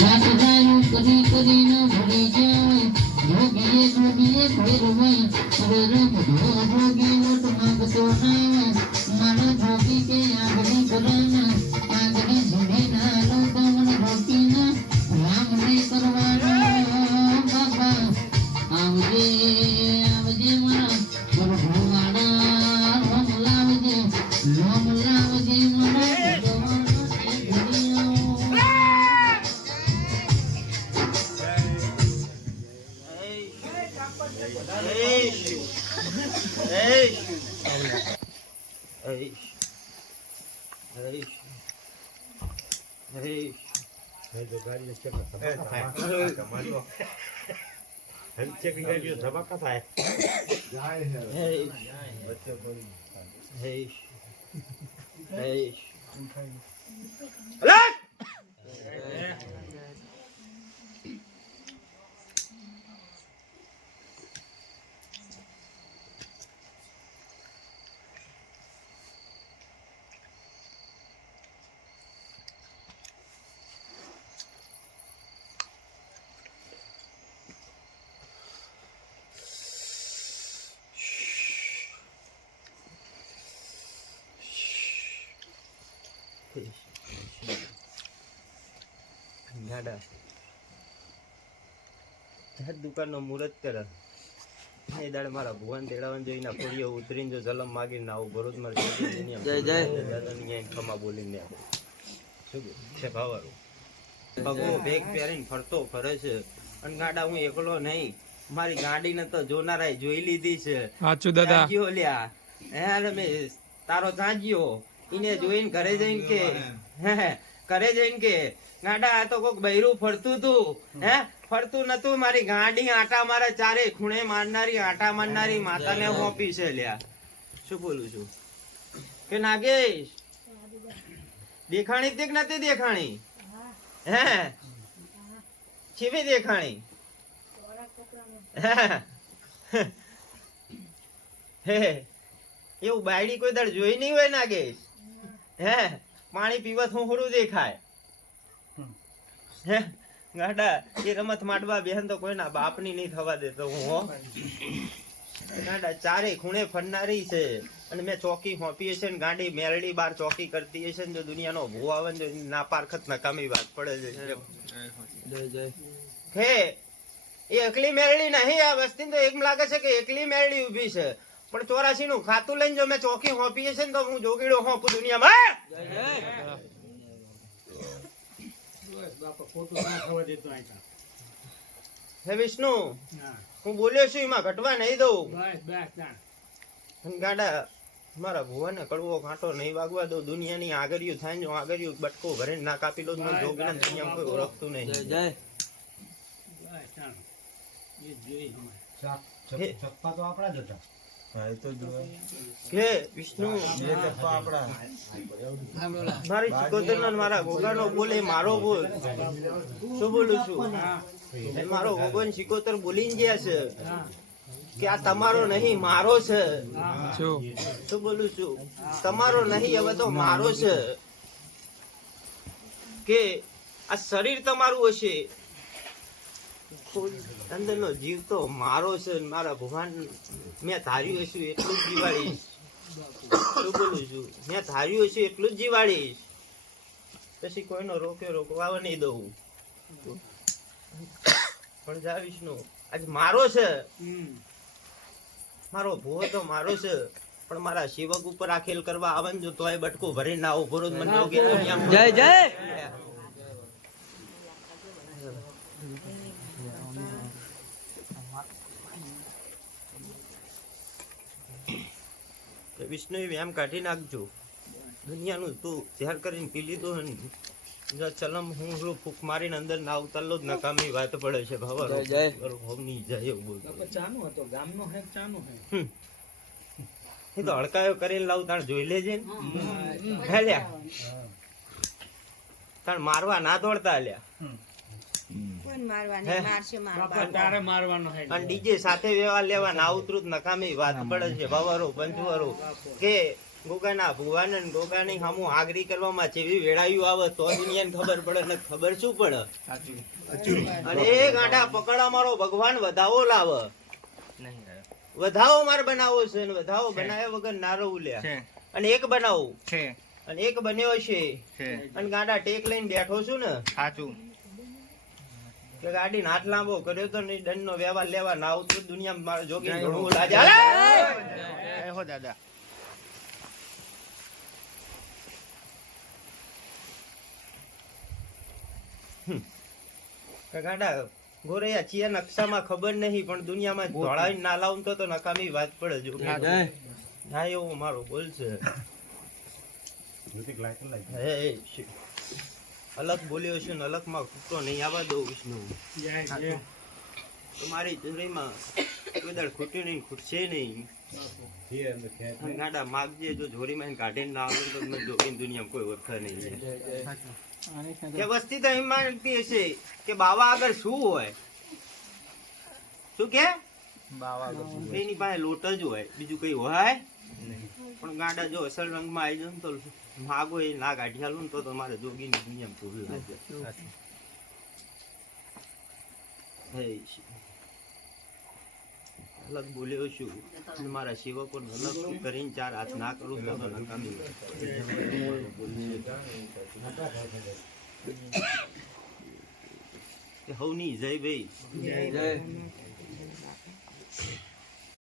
રાત ગાયું ભરી જાય. જોગીએ જોગીએ ભેરવાઈ હવે મારા જોગી કે આગળી કરાના આગળી ઝીણી ના લોકો મને રોકીના રામ ને બાબા આવજે આવજે મારા લાવજે. ધમાકા થાય Alert! ગાડા દુકાનનો મુહૂર્ત કરે એ દાડે મારા ભુવન તેડાવન જોઈને ફોડીઓ ઉતરીને જો જલમ માગીને આવું ભરૂચ મારે જય જય. દાદાની અહીં ખમા બોલીને શું છે ભાવારું પગો બેગ પહેરીને ફરતો ફરે છે. અને ગાડા હું એકલો નહીં. મારી ગાડીને તો જોનારાય જોઈ લીધી છે. સાચું દાદા. લ્યા. હે તારો જાગ્યો. ઈને જોઈને ઘરે જઈને કે ઘરે જઈને કે, ગાડા, આ તો કોક બૈરું ફરતું તું, હે? ફરતું નતું, મારી ગાડી આટા મારા ચારે ખૂણે મારનારી, આટા મારનારી માતાને હોપી છે લ્યા. શું બોલું છું? કે નાગેશ, દેખાણી તીક નથી દેખાણી? હે? ચીવી દેખાણી? હે? એવું બાયડી કોઈ દાડ જોઈ નહીં હોય નાગેશ? હે પાણી પીવા થોડું દેખાય હે ગાડા એ રમત માટવા બેહન તો કોઈના બાપની નહીં થવા દેતો હું હો. ગાડા ચારે ખૂણે ફરનારી છે. અને મેં ચોકી હોપી હશે ને ગાંડી મેરડી બાર ચોકી કરતી હશે ને જો દુનિયાનો ભૂ આવે ને જો ના પારખત નકામી વાત પડે છે. હે એ એકલી મેરડી નહીં આ વસ્તી તો એમ લાગે છે કે એકલી મેરડી ઊભી છે. પણ ચોરાસી નું ખાતું લઈને જો મેં ચોકી હોપીએ છે ને તો હું જોગીડો હોપું દુનિયામાં હે? વિષ્ણુ હું. બોલ્યો છું એમાં ઘટવા નહીં દઉં. ગાડા મારા ભુવાને કડવો કાંટો નહીં વાગવા દો દુનિયાની આગળિયું થાય જો આગળિયું બટકો ભરીને ના કાપી લો તો મને જોગીડા દુનિયામાં કોઈ ઓળખતું નહીં. હે. કે વિષ્ણુ મારી ચિકોતરનો ને મારા ગોગાનો બોલે મારો બોલ. શું બોલું છું? મારો ગોગો ને ચિકોતર બોલીને ગયા છે. કે આ તમારો નહીં મારો છે. શું બોલું છું? તમારો નહીં હવે તો મારો છે. કે આ શરીર તમારું હશે. અંદરનો જીવ તો મારો છે મારા ભગવાન મેં ધાર્યું હશું એટલું જ જીવાડીશ. શું બોલું છું? મેં ધાર્યું હશું એટલું જ જીવાડીશ. પછી કોઈનો રોક્યો રોકવા નહીં દઉં. પણ જા વિષ્ણુ આજ મારો છે. મારો ભૂવો તો મારો છે. પણ મારા શિવક ઉપર આખેલ કરવા આવે જો તોય બટકો ભરી ના ઊભો રોજ મને જય જય. કે વિષ્ણુ એમ કાઢી નાખજો. દુનિયાનું તું ત્યાર કરીને પી લીધું ચલમ હું હું ફૂક મારીને અંદર ના ઉતારલો જ નકામી વાત પડે છે ભાવર જય જય. હોમની જાય એવું બોલ. ચાનો હતો ગામનો હે ચાનો હે? એ તો હડકાયો કરીને લાવ તાણ જોઈ લેજે ને. હેલ્યા તાણ મારવા ના દોડતા લ્યા. કોણ મારવાની? હે? મારશે બાપા મારવા તારે મારવાનો હે. અને ડીજે સાથે વ્યવહાર લેવા ના નકામી વાત પડે છે ભવારો પંચવારો કે ગોગાના ભુવાને ને ગોગાની સામું આગરી કરવામાં જેવી વેળાયું આવે તો દુનિયાને ખબર પડે ને ખબર શું પડે? અને એ ગાંઠા પકડા મારો ભગવાન વધાવો લાવે. વધાવો માર બનાવો છે ને વધાવો બનાવ્યા વગર ના રહું લ્યા અને એક બનાવું. અને એક બન્યો છે. અને ગાંડા ટેક લઈને બેઠો છું ને. કે ગાડી હાથ લાંબો કર્યો તો નહીં દંડ નો વ્યવહાર લેવા ના આવતો દુનિયામાં મારો જોગી ઘણું લાગે. દાદા. કે ગોરૈયા ચિયા નકશામાં ખબર નહીં પણ દુનિયામાં ધોળાવી ના લાવું તો તો નકામી વાત પડે જો હા એવું મારો બોલ છે. હે, હે, શી. અલગ બોલ્યો છે અલગમાં ખૂટતો નહીં આવવા દો વિષ્ણુ. તમારી જોડીમાં કદાચ ખૂટ્યું નહીં ખૂટશે નહીં. ગાડા માગજે જો એને કાઢીને ના આવે તો મને જોગીની દુનિયામાં કોઈ ઓળખે નહીં. કે વસ્તી તો એમ માનતી હશે કે બાવા આગળ શું હોય? શું કે? એની પાસે લોટ જ હોય બીજું કઈ હોય? પણ ગાડા જો અસલ રંગમાં આવી જાય ને તો માગો એ ના કાઢી હાલું ને તો તમારે જોગીની દુનિયામાં ભૂલ લાગે. હે અલગ બોલ્યો છું. અને મારા સેવકો અલગ કરીને ચાર હાથ ના કરું તો નકામી હવની જય ભાઈ.